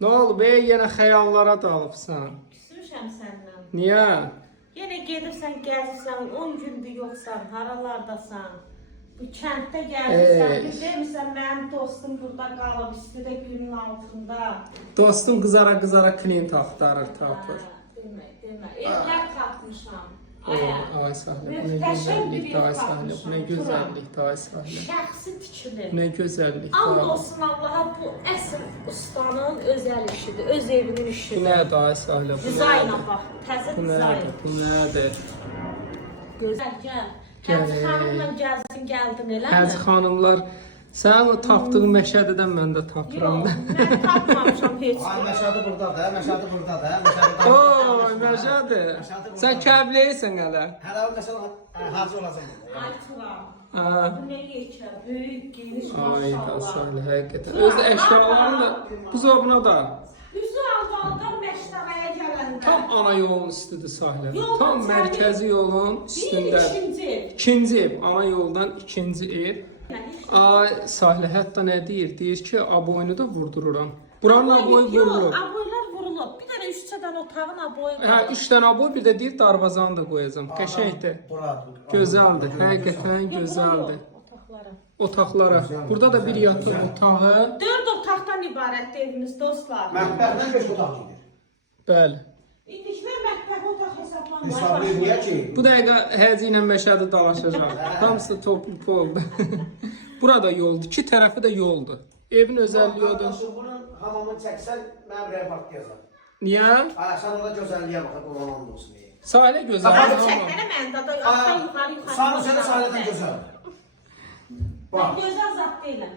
Ne oldu be, yenə xəyallara dalıbsan? Küsmüşəm səndən. Niyə? Yenə gedirsən, gəzirsən, 10 gündür yoxsan, haralardasan. Bu kənddə gəlirsən, bir demirsən, mənim dostum burada qalıb, istidə günün altında. Dostum qızara klient axtarır, tapır. Demə, evlər tapmışam. Ay Sahlə, bu nə gözəllik, ay Sahlə, bu nə gözəllik, ay Sahlə. Şəxsi tikilir. Nə gözəllik. And olsun Allaha, bu əsl ustanın özəl işidir, öz evinin Bu işidir. nədir ay Sahlə? Dizayna bax, təzə Bu dizayn. nədir? Bu nədir? Gözəl, gəl. Həmçə xanımla gəldin, eləmi? Həc xanımlar, sən o tapdığın Məşədidən mən də tapıram. Yox, mən tapmamışam heç. Ay Məşədi buradadır, Məşədi buradadır, Ooo, Məşədi. Sən Kəbləyəsən hələ. Hələ o məsələn hacı olacaq. Ay Turan. Ha. Bu nə yekə, böyük, geniş, Ay maşallah. Sahlə, həqiqətən. Özdə əşyaların da buzovuna da. Üzü aldandan Məşdəğəyə gələndə. Tam ana yolun üstüdür Sahlə. Yoldan Tam çəmin. mərkəzi yolun Bir üstündə. ikinci. İkinci ev, ana yoldan ikinci ev. Ay Sahlə, hətta nə deyir? Deyir ki, aboyunu da vurdururam. Buranın aboyu vurulur. Yox, aboylar vurulub. Bir dənə 3 otağın aboyu var. Hə, 3 dənə aboy, bir də deyir darvazanı da qoyacağam. Qəşəngdir. Gözəldir, həqiqətən gözəldir. Otaqlara. Otaqlara. Burada da bir yataq otağı. 4 otaqdan ibarətdir evimiz dostlar. Mətbəxdən 5 otaq gedir. Bəli. İndikilər mətbəx otaq hesablanmaya Hesablayır niyə ki? Bu dəqiqə Həzi ilə Məşədi dalaşacaq. Hamısı toplu poldur. Burada yoldur. İki tərəfi də yoldur. Evin özəlliyi odur. Bunun hamamını çəksən, mənim ürəyim partlayacaq. Niyə? Ay, sən orada gözəlliyə bax, bu hamamda olsun. Sahilə gözəl. Biraz Amma çəkənə məndə də altdan yuxarı. Sağ sənə sahildən gözəl. Mən Bax, gözəl zat deyiləm.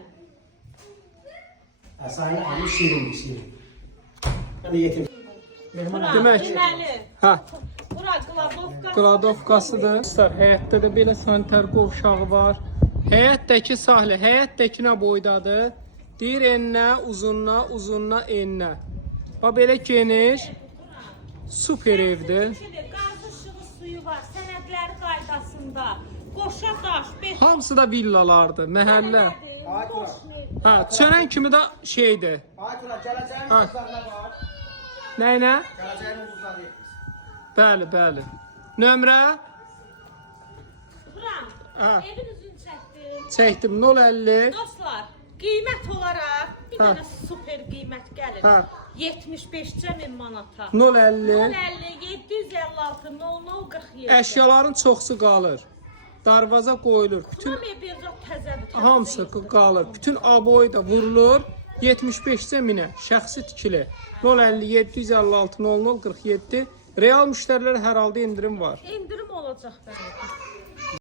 sahildə hamı şirindir, şirin. Hani yetim. Bura, Demək. deməli. hə, Bura Qladovka. Qladovkasıdır. Həyətdə də belə sanitar qovşağı var. Həyətdəki sahlə, həyətdəki nə boydadır? Deyir enlə, uzunla, uzunla enlə. Bax belə geniş. Super evdir. Qazı işığı suyu var, sənədləri qaydasında. Qoşa daş, beton. Hamısı da villalardır, məhəllə. Hə, çörən kimi də şeydir. Ay Turan, gələcəyin Ha. ulduzlarına var. Nəyinə? Gələcəyin ulduzları yetmiş. Bəli, bəli. Nömrə? Buram, Ha. evin üzünü çəkdim. Çəkdim 050. Dostlar, qiymət olaraq bir Ha. dənə super qiymət gəlir. Ha. 75.000 manata. 050. 050 756 00 47. Əşyaların çoxsu qalır. Darvaza qoyulur. Bütün Bütün mebellər təzədir. hamısı qalır. Bütün aboy da vurulur. 75-cə minə şəxsi tikili. 050 756 00 47. Real müştərilərə hər halda indirim var. İndirim olacaq bəli.